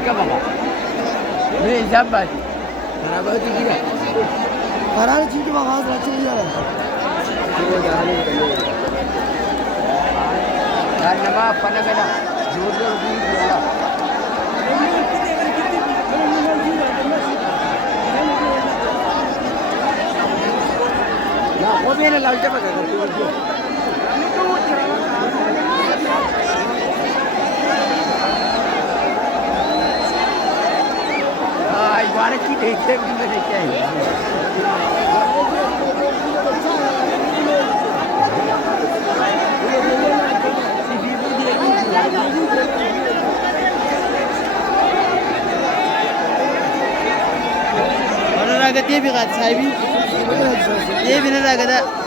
Jika baba. Ini siapa? Kenapa itu gila? Karena cinta bakal racun dia. Dan nama apa namanya? Jujur dia. Ya, kau ni nak lawan siapa kan? Ibarat kita ekstrim kita macam ni. Orang raga dia भी खाते साहिबी ये भी नहीं raga dah